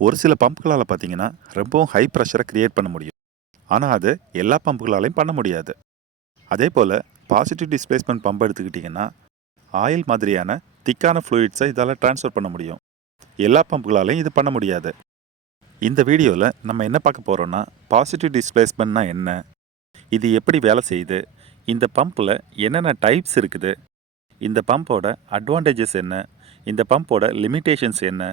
ஒரு சில பம்புகளால் பார்த்தீங்கன்னா ரொம்பவும் ஹை ப்ரெஷரை கிரியேட் பண்ண முடியும். ஆனால் அது எல்லா பம்புகளாலையும் பண்ண முடியாது. அதே போல் பாசிட்டிவ் டிஸ்பிளேஸ்மெண்ட் பம்ப் எடுத்துக்கிட்டிங்கன்னா ஆயில் மாதிரியான திக்கான ஃப்ளூயிட்ஸை இதால் ட்ரான்ஸ்ஃபர் பண்ண முடியும். எல்லா பம்புகளாலையும் இது பண்ண முடியாது. இந்த வீடியோவில் நம்ம என்ன பார்க்க போகிறோன்னா பாசிட்டிவ் டிஸ்பிளேஸ்மெண்ட்னா என்ன, இது எப்படி வேலை செய்யுது, இந்த பம்பில் என்னென்ன டைப்ஸ் இருக்குது, இந்த பம்போட அட்வான்டேஜஸ் என்ன, இந்த பம்போட லிமிட்டேஷன்ஸ் என்ன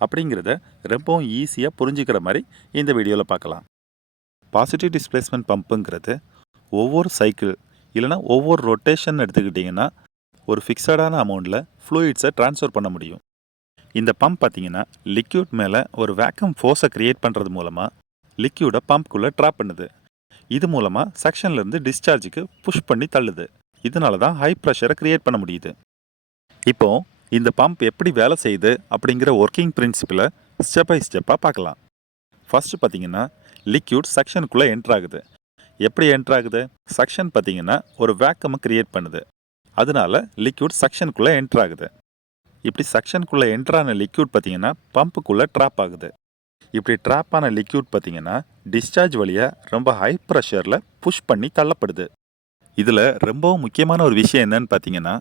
அப்படிங்கிறத ரொம்பவும் ஈஸியாக புரிஞ்சுக்கிற மாதிரி இந்த வீடியோவில் பார்க்கலாம். பாசிட்டிவ் டிஸ்பிளேஸ்மெண்ட் பம்புங்கிறது ஒவ்வொரு சைக்கிள் இல்லைனா ஒவ்வொரு ரொட்டேஷன் எடுத்துக்கிட்டிங்கன்னா ஒரு ஃபிக்ஸடான அமௌண்ட்டில் ஃப்ளூயிட்ஸை ட்ரான்ஸ்ஃபர் பண்ண முடியும். இந்த பம்ப் பார்த்தீங்கன்னா லிக்யூட் மேலே ஒரு வேக்கம் ஃபோர்ஸை க்ரியேட் பண்ணுறது மூலமாக லிக்யூடை பம்ப்குள்ளே ட்ராப் பண்ணுது. இது மூலமாக செக்ஷன்லேருந்து டிஸ்சார்ஜுக்கு புஷ் பண்ணி தள்ளுது. இதனால தான் ஹை ப்ரெஷரை க்ரியேட் பண்ண முடியுது. இப்போது இந்த பம்ப் எப்படி வேலை செய்யுது அப்படிங்கிற ஒர்க்கிங் பிரின்சிப்பில் ஸ்டெப் பை ஸ்டெப்பாக பார்க்கலாம். ஃபஸ்ட்டு பார்த்தீங்கன்னா லிக்யூட் செக்ஷனுக்குள்ளே என்ட்ராகுது. எப்படி என்ட்ராகுது? செக்ஷன் பார்த்தீங்கன்னா ஒரு வேக்கமை க்ரியேட் பண்ணுது. அதனால லிக்யூட் செக்ஷனுக்குள்ளே என்ட்ராகுது. இப்படி செக்ஷனுக்குள்ளே என்ட்ரான லிக்யூட் பார்த்தீங்கன்னா பம்புக்குள்ளே ட்ராப் ஆகுது. இப்படி ட்ராப் ஆன லிக்யூட் பார்த்தீங்கன்னா டிஸ்சார்ஜ் வழியாக ரொம்ப ஹை ப்ரெஷரில் புஷ் பண்ணி தள்ளப்படுது. இதில் ரொம்பவும் முக்கியமான ஒரு விஷயம் என்னன்னு பார்த்தீங்கன்னா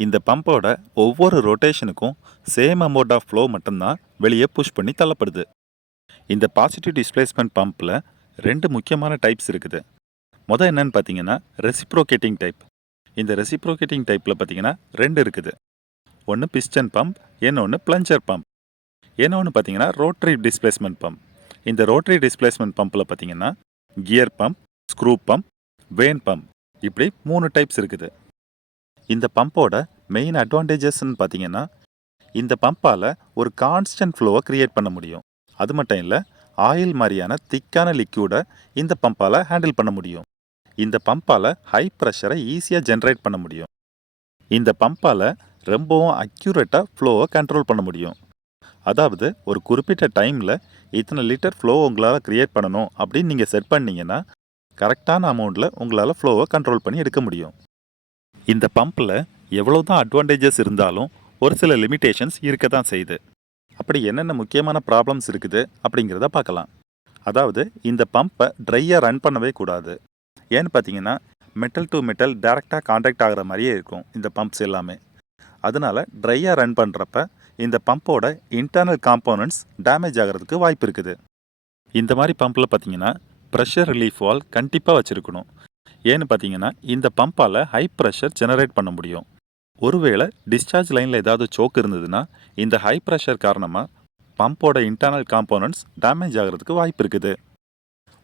இந்த பம்போட ஒவ்வொரு ரொட்டேஷனுக்கும் சேம் அமௌண்ட் ஆஃப் ஃப்ளோ மட்டும்தான் வெளியே புஷ் பண்ணி தள்ளப்படுது. இந்த பாசிட்டிவ் டிஸ்பிளேஸ்மெண்ட் பம்பில் 2 முக்கியமான டைப்ஸ் இருக்குது. மொதல் என்னன்னு பார்த்தீங்கன்னா ரெசிப்ரோகேட்டிங் டைப். இந்த ரெசிப்ரோகேட்டிங் டைப்பில் பார்த்தீங்கன்னா 2 இருக்குது. ஒன்று பிஸ்டன் பம்ப், இன்னொன்று பிளஞ்சர் பம்ப். இன்னொன்று பார்த்தீங்கன்னா ரோட்டரி டிஸ்பிளேஸ்மெண்ட் பம்ப். இந்த ரோட்டரி டிஸ்பிளேஸ்மெண்ட் பம்பில் பார்த்தீங்கன்னா gear pump, screw pump, van pump, இப்படி 3 டைப்ஸ் இருக்குது. இந்த பம்போட மெயின் அட்வான்டேஜஸ்ன்னு பார்த்தீங்கன்னா இந்த பம்பால் ஒரு கான்ஸ்டன்ட் ஃப்ளோவை க்ரியேட் பண்ண முடியும். அது மட்டும் இல்லை, ஆயில் மாதிரியான திக்கான லிக்யூடை இந்த பம்பால் ஹேண்டில் பண்ண முடியும். இந்த பம்பால் ஹை ப்ரெஷரை ஈஸியாக ஜென்ரேட் பண்ண முடியும். இந்த பம்பால் ரொம்பவும் அக்யூரேட்டாக ஃப்ளோவை கண்ட்ரோல் பண்ண முடியும். அதாவது ஒரு குறிப்பிட்ட டைமில் இத்தனை லிட்டர் ஃப்ளோ உங்களால் க்ரியேட் பண்ணணும் அப்படின்னு நீங்கள் செட் பண்ணிங்கன்னா கரெக்டான அமௌண்ட்டில் உங்களால் ஃப்ளோவை கண்ட்ரோல் பண்ணி எடுக்க முடியும். இந்த பம்பில் எவ்வளோ தான் அட்வான்டேஜஸ் இருந்தாலும் ஒரு சில லிமிட்டேஷன்ஸ் இருக்க தான் செய்யுது. அப்படி என்னென்ன முக்கியமான ப்ராப்ளம்ஸ் இருக்குது அப்படிங்கிறத பார்க்கலாம். அதாவது இந்த பம்பை ட்ரையாக ரன் பண்ணவே கூடாது. ஏன்னு பார்த்தீங்கன்னா மெட்டல் டு மெட்டல் டைரெக்டாக காண்டாக்ட் ஆகிற மாதிரியே இருக்கும் இந்த பம்ப்ஸ் எல்லாமே. அதனால் ட்ரையாக ரன் பண்ணுறப்ப இந்த பம்போட இன்டர்னல் காம்போனன்ட்ஸ் டேமேஜ் ஆகிறதுக்கு வாய்ப்பு இருக்குது. இந்த மாதிரி பம்பில் பார்த்தீங்கன்னா ப்ரெஷர் ரிலீஃப் வால்வ் கண்டிப்பாக வச்சுருக்கணும். ஏன்னு பார்த்தீங்கன்னா இந்த பம்பால் ஹை ப்ரெஷர் ஜெனரேட் பண்ண முடியும். ஒருவேளை டிஸ்சார்ஜ் லைனில் ஏதாவது சோக் இருந்ததுன்னா இந்த ஹை ப்ரெஷர் காரணமாக பம்போட இன்டர்னல் காம்போனன்ட்ஸ் டேமேஜ் ஆகிறதுக்கு வாய்ப்பு இருக்குது.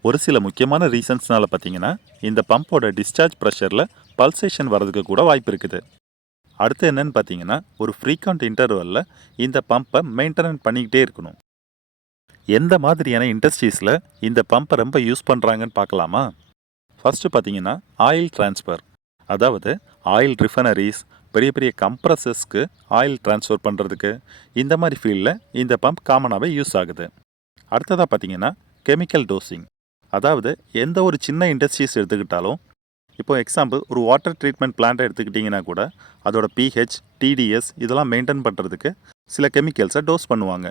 ஒரு சில முக்கியமான ரீசன்ஸ்னால பார்த்தீங்கன்னா இந்த பம்போட டிஸ்சார்ஜ் ப்ரெஷரில் பல்சேஷன் வர்றதுக்கு கூட வாய்ப்பு இருக்குது. அடுத்து என்னன்னு பார்த்தீங்கன்னா ஒரு ஃப்ரீக்வெண்ட் இன்டர்வலில் இந்த பம்பை மெயின்டெனன்ஸ் பண்ணிக்கிட்டே இருக்கணும். எந்த மாதிரியான இண்டஸ்ட்ரீஸில் இந்த பம்பை ரொம்ப யூஸ் பண்ணுறாங்கன்னு பார்க்கலாமா? ஃபஸ்ட்டு பார்த்தீங்கன்னா ஆயில் டிரான்ஸ்ஃபர், அதாவது ஆயில் ரிஃபைனரிஸ், பெரிய பெரிய கம்ப்ரஸர்ஸ்க்கு ஆயில் ட்ரான்ஸ்ஃபர் பண்ணுறதுக்கு இந்த மாதிரி ஃபீல்டில் இந்த பம்ப் காமனாகவே யூஸ் ஆகுது. அடுத்ததாக பார்த்தீங்கன்னா கெமிக்கல் டோசிங், அதாவது எந்த ஒரு சின்ன இண்டஸ்ட்ரீஸ் எடுத்துக்கிட்டாலும் இப்போ எக்ஸாம்பிள் ஒரு வாட்டர் ட்ரீட்மெண்ட் பிளான்ட்டை எடுத்துக்கிட்டிங்கன்னா கூட அதோட பிஹெச், டிடிஎஸ் இதெல்லாம் மெயின்டைன் பண்ணுறதுக்கு சில கெமிக்கல்ஸை டோஸ் பண்ணுவாங்க.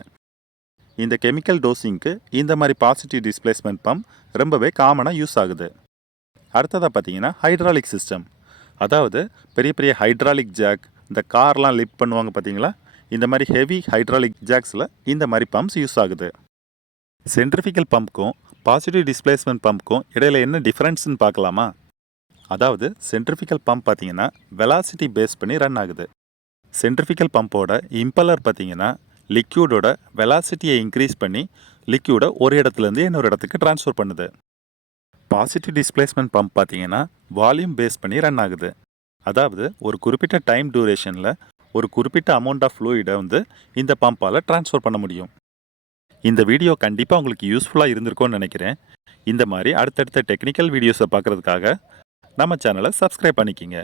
இந்த கெமிக்கல் டோசிங்க்கு இந்த மாதிரி பாசிட்டிவ் டிஸ்பிளேஸ்மெண்ட் பம்ப் ரொம்பவே காமனாக யூஸ் ஆகுது. அடுத்ததாக பார்த்தீங்கன்னா ஹைட்ராலிக் சிஸ்டம், அதாவது பெரிய பெரிய ஹைட்ராலிக் ஜாக், இந்த கார்லாம் லிஃப்ட் பண்ணுவாங்க பார்த்தீங்களா, இந்த மாதிரி ஹெவி ஹைட்ராலிக் ஜாக்ஸில் இந்த மாதிரி பம்ப்ஸ் யூஸ் ஆகுது. சென்ட்ரிஃபிகல் பம்புக்கும் பாசிட்டிவ் டிஸ்பிளேஸ்மெண்ட் பம்புக்கும் இடையில் என்ன டிஃப்ரென்ஸ்னு பார்க்கலாமா? அதாவது சென்ட்ரிஃபிகல் பம்ப் பார்த்தீங்கன்னா வெலாசிட்டி பேஸ் பண்ணி ரன் ஆகுது. சென்ட்ரிஃபிகல் பம்போட இம்பலர் பார்த்தீங்கன்னா லிக்யூடோட வெலாசிட்டியை இன்க்ரீஸ் பண்ணி லிக்யூடை ஒரு இடத்துலேருந்து இன்னொரு இடத்துக்கு ட்ரான்ஸ்ஃபர் பண்ணுது. பாசிட்டிவ் டிஸ்பிளேஸ்மெண்ட் பம்ப் பார்த்தீங்கன்னா வால்யூம் பேஸ் பண்ணி ரன் ஆகுது. அதாவது ஒரு குறிப்பிட்ட டைம் டியூரேஷனில் ஒரு குறிப்பிட்ட அமௌண்ட் ஆஃப் ஃப்ளூயிடை இந்த பம்பால் ட்ரான்ஸ்ஃபர் பண்ண முடியும். இந்த வீடியோ கண்டிப்பாக உங்களுக்கு யூஸ்ஃபுல்லாக இருந்திருக்கும்னு நினைக்கிறேன். இந்த மாதிரி அடுத்தடுத்த டெக்னிக்கல் வீடியோஸை பார்க்குறதுக்காக நம்ம சேனலை சப்ஸ்கிரைப் பண்ணிக்கிங்க.